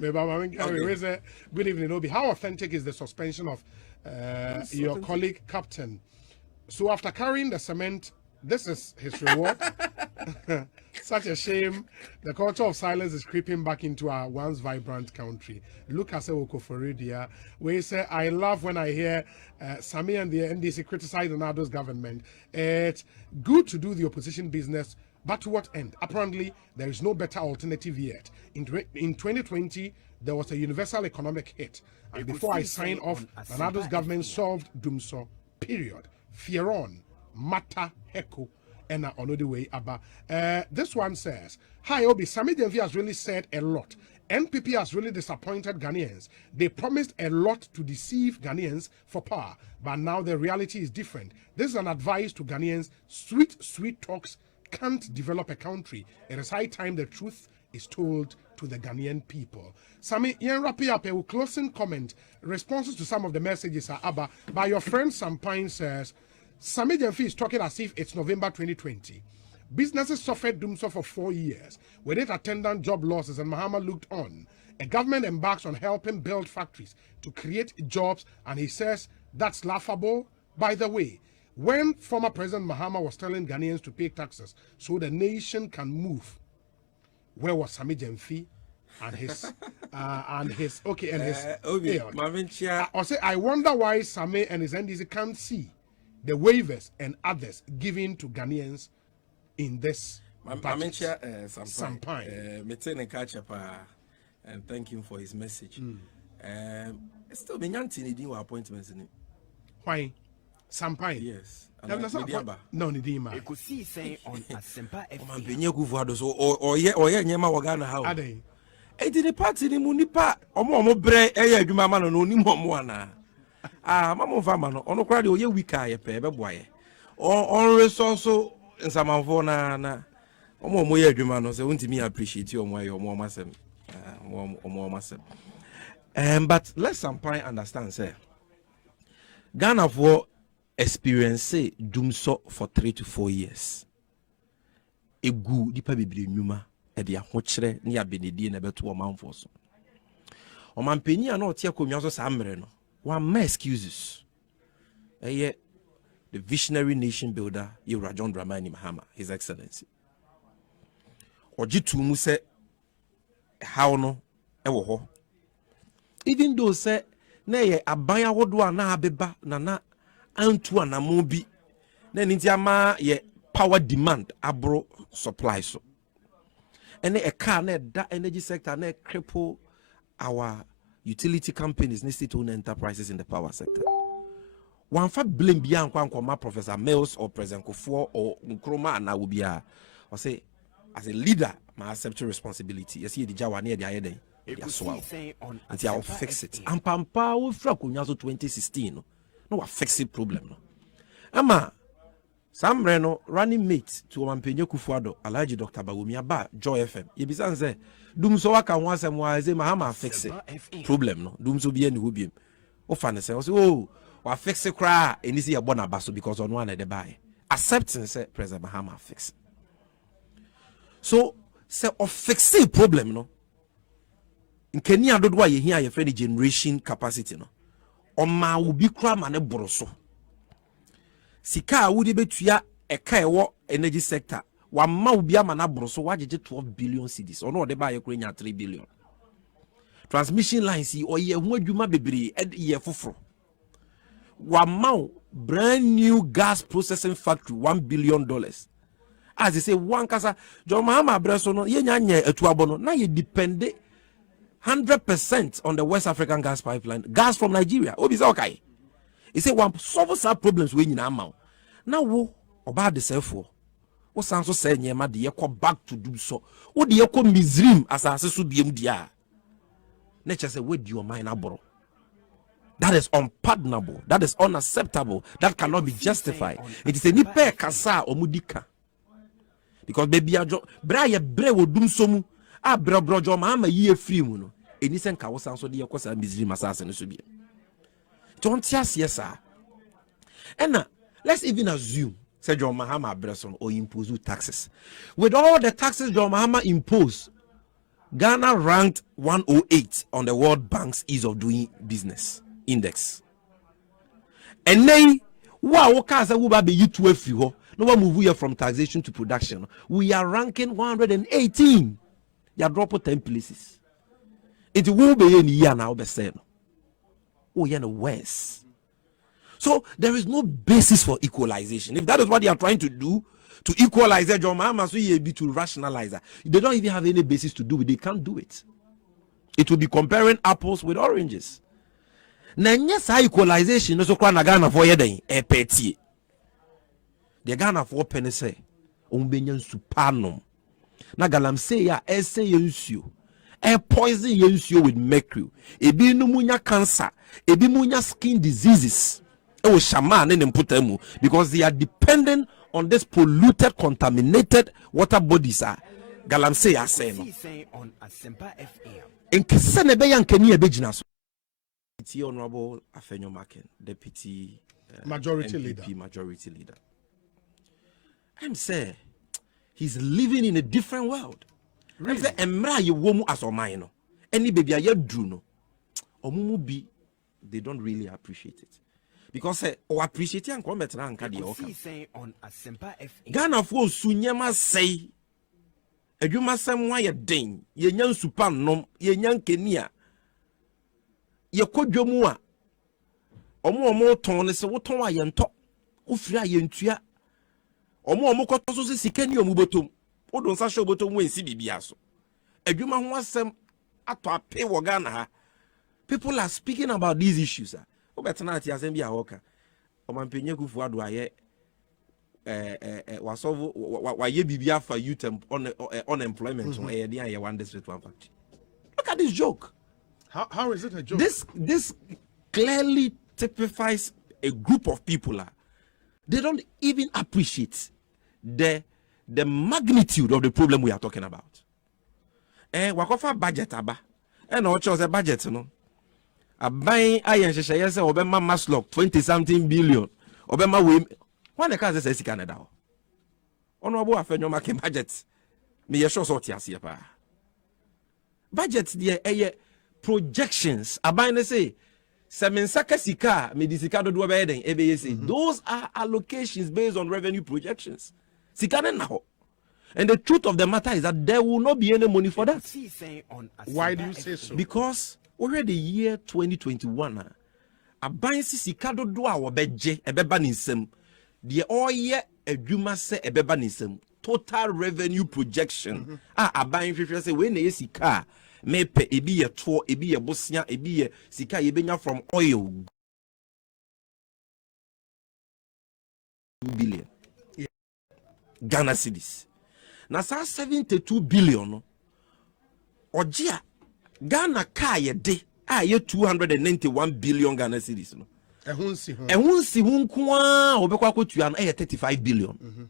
Good evening, Obi. How authentic is the suspension of your colleague captain? So after carrying the cement, this is his reward. Such a shame. The culture of silence is creeping back into our once vibrant country. Look at Akuffo Addo. We say, I love when I hear Sammy and the NDC criticize Addo's government. It's good to do the opposition business, but to what end? Apparently, there is no better alternative yet. In 2020, there was a universal economic hit. And before I sign off, Addo's government solved Dumso. Period. Fear on. Mata Heko. And another way about this one says, hi Obi, Sammy Denvi has really said a lot. NPP has really disappointed Ghanaians. They promised a lot to deceive Ghanaians for power, but now the reality is different. This is an advice to Ghanaians. Sweet talks can't develop a country. It is high time the truth is told to the Ghanaian people. Sammy, yen wrapping up a closing comment. Responses to some of the messages are Abba, by your friend Sampine says, Sammy Denfi is talking as if it's November 2020. Businesses suffered Dumso for 4 years, with it attendant job losses, and Mahama looked on. A government embarks on helping build factories to create jobs, and he says that's laughable. By the way, when former President Mahama was telling Ghanaians to pay taxes so the nation can move, where was Sammy Denfi and his I wonder why Sammy and his NDC can't see the waivers and others given to Ghanaians in this budget. And thank him for his message. Still been yanting appointments in it. Why? Sampine? Yes. No, Nidima. You could see saying on a simple Akuffo Addo or Nyema Wagana how. Are they? The party ni munipa omo bre adwuma ma no ni mo ana. Mama fama no ono kwade oye wika ye pe beboaye on resource nsamanfo na omo ye adwuma no se wontimi appreciate omo aye omo masem but let Sampine understand say Ghana for experience Dumso for 3 to 4 years egu dipa bebre nwuma e de ahokyere ne ya benedi na beto omanfo so omanpeni ana ote akonwa so sa mre no one more excuses. The visionary nation builder, John Dramani Mahama, His Excellency. Ojitu mu say how no ewo. Even though say na ye abaya wodo na abeba na antu anamu bi na nti ama ye power demand abro supply so. And a car na that energy sector na cripple our utility companies and state-owned enterprises in the power sector. One fa blame beyond my Professor Mills or President Akuffo or Nkrumah and I will be or say as a leader, my accept responsibility. You see the Jawa near the Ayede. Until I'll fix it. And Pampa will frack 2016. No, I fix it problem. Ama Sam Reno running mate to Mampenyo Akuffo Addo, Alhaji Dr. Bawumia Ba, Joy FM. Yebisan say Dumso waka once and wise Mahama fix it. Problem no. Dumso be any who Ofane say, oh, wa fix it cry and is a bona basso because on one at the buy. Acceptance say President Mahama fix it. So say of fix it problem no. In Kenya do why you hear your friend generation capacity no. O ma will be cram and a boroso. Sika would be to ya a kaiwa energy sector. One mau be a manabro, so why did 12 billion cedis or no, they buy a green at 3 billion. Transmission lines, see, or ye would you be at ye for. One mau brand new gas processing factory, $1 billion. As they say, one casa, John Mahama Bresono, ye a tuabono, now you depend 100% on the West African gas pipeline, gas from Nigeria. Oh, is okay. He said, one solves our problems when you now. Now, about the self for. What sounds so saying, Yama, the echo back to do so. What the echo misrim as I said, be MDR. Nature said, wait your mind, abro. That is unpardonable. That is unacceptable. That cannot be justified. It is a nipe kasa or mudika. Because baby, Braya Bre will do so. Ah, bro, Mahama ye free muno. Anything can was also the echo misrim assassin to be. Don't just yes, sir. And let's even assume, said John Mahama Bresson or impose taxes. With all the taxes John Mahama impose, Ghana ranked 108 on the World Bank's Ease of Doing Business Index. And then, wow, be you 12 no one move here from taxation to production. We are ranking 118. You drop 10 places. It will be in year now, be saying. Oh, you're worse. So there is no basis for equalization. If that is what they are trying to do, to equalize their job, must be to rationalize that. They don't even have any basis to do it. They can't do it. It will be comparing apples with oranges. Now, yes, equalization is also Ghana for a petty. The Ghana for penny say, Umbenyan supanum. Na galam say ya essay yensio. Poison yensio with mercury. Ebi numunya cancer. Ebi munya skin diseases. Shaman in Putemu because they are dependent on this polluted, contaminated water bodies. Galam say ya say no. On Asempa FM. In Kesenebe Yankeni Ebejinaso. Honorable Afenyo Maken, Deputy Majority MPP, Majority Leader. I'm saying he's living in a different world. I'm saying Emra ye womu as omino. Any baby aye druno. Omumu bi, they don't really appreciate it. Because o appreciate and come better and kadi oka. On Asempa FM. Ghana fo sunyema say edwuma sem wa ye den, ye nyan supan nom, ye nyan kenia. Ye kodwomu a omo ton ne se woton a ye nto ofiri a ye ntua omo koto so se sika ni omu botom odon sa show botom wen si bibia so adwuma ho asem ato ape wo Ghana ha. People are speaking about these issues. Obetana ati asem bia woka omampenye Akuffo Addo aye wasolve wa ye bibia for youth unemployment on e dey aye one district one factory. Look at this joke. How is it a joke? This clearly typifies a group of people. They don't even appreciate the magnitude of the problem we are talking about. Wakofa budget aba. No chose a budget no. Abai ayen sheshe say obema maslok 20-something billion. Obema we when the case say Canada. Honorable Afenyo Maken budget. Me ye sure sort yasi pa. Budget there projections abane say semensaka sika medisika do do be den ebe say those are allocations based on revenue projections sika na ho. And the truth of the matter is that there will not be any money for that. Why do you say so? Because already the year 2021 abane sika do do a wo beje ebeba ni nsem de oye adwuma se ebeba ni nsem total revenue projection abane hwehwe say we na sika mepe ebi ye to ebi ye bosia ebi ye sika ye benya from oil billion Ghana cedis na sa 72 billion no ogia Ghana ka ye de a ye 291 billion Ghana cedis no ehunsi hunko a obekwa kotua no 35 billion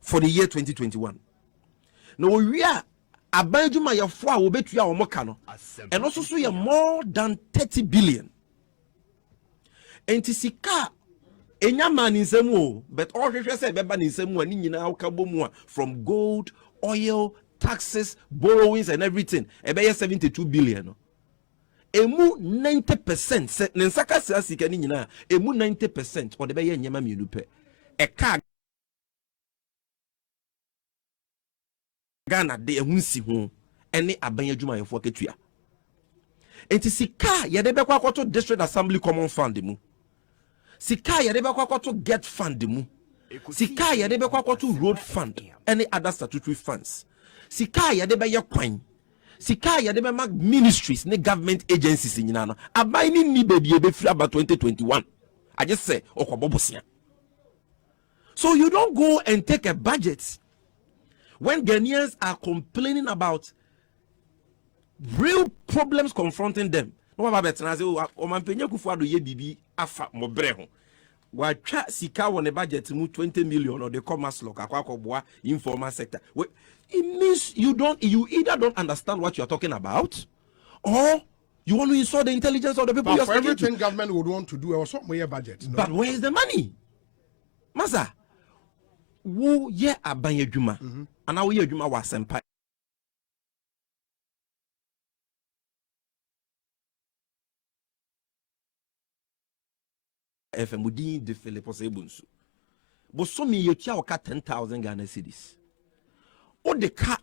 for the year 2021 no we are Abanjuma ya fwa obetu ya omokano and also so ya more than 30 billion. Enti sika enya man nsemu but all hwehwe say beba nsemu ani nyina akabo mu from gold, oil, taxes, borrowings and everything. Ebe 72 billion. Emu 90% se nsaka sika ni nyina emu 90% o de be ye nyema mienu pe. Eka Ghana de ehunsi ho ene aban adwuma yefo ketua enti sika ye de bekwa kwato district assembly common fund mu sika ye de bekwa kwato get fund mu sika ye de bekwa kwato road fund any other statutory funds sika ye de be ye kwan sika ye de be mag ministries ne government agencies nyina no aban ni bebie be free about 2021 I just say okobobosia. So you don't go and take a budget when Ghanaians are complaining about real problems confronting them. No matter better say o mampenye Akuffo Addo ye bibi afa mobre ho. Wa twa sika won budget mu 20 million or the commerce lock akwakoboa informal sector. It means you either don't understand what you are talking about or you want to insult the intelligence of the people. But for everything government would want to do, or something more budget. No? But where is the money? Masa, wo ye abanye dwuma, ana wo ye dwuma wa sempa FM mudin de Philip Osebunsu. But so me you tia 10,000 Ghana cedis. O de ka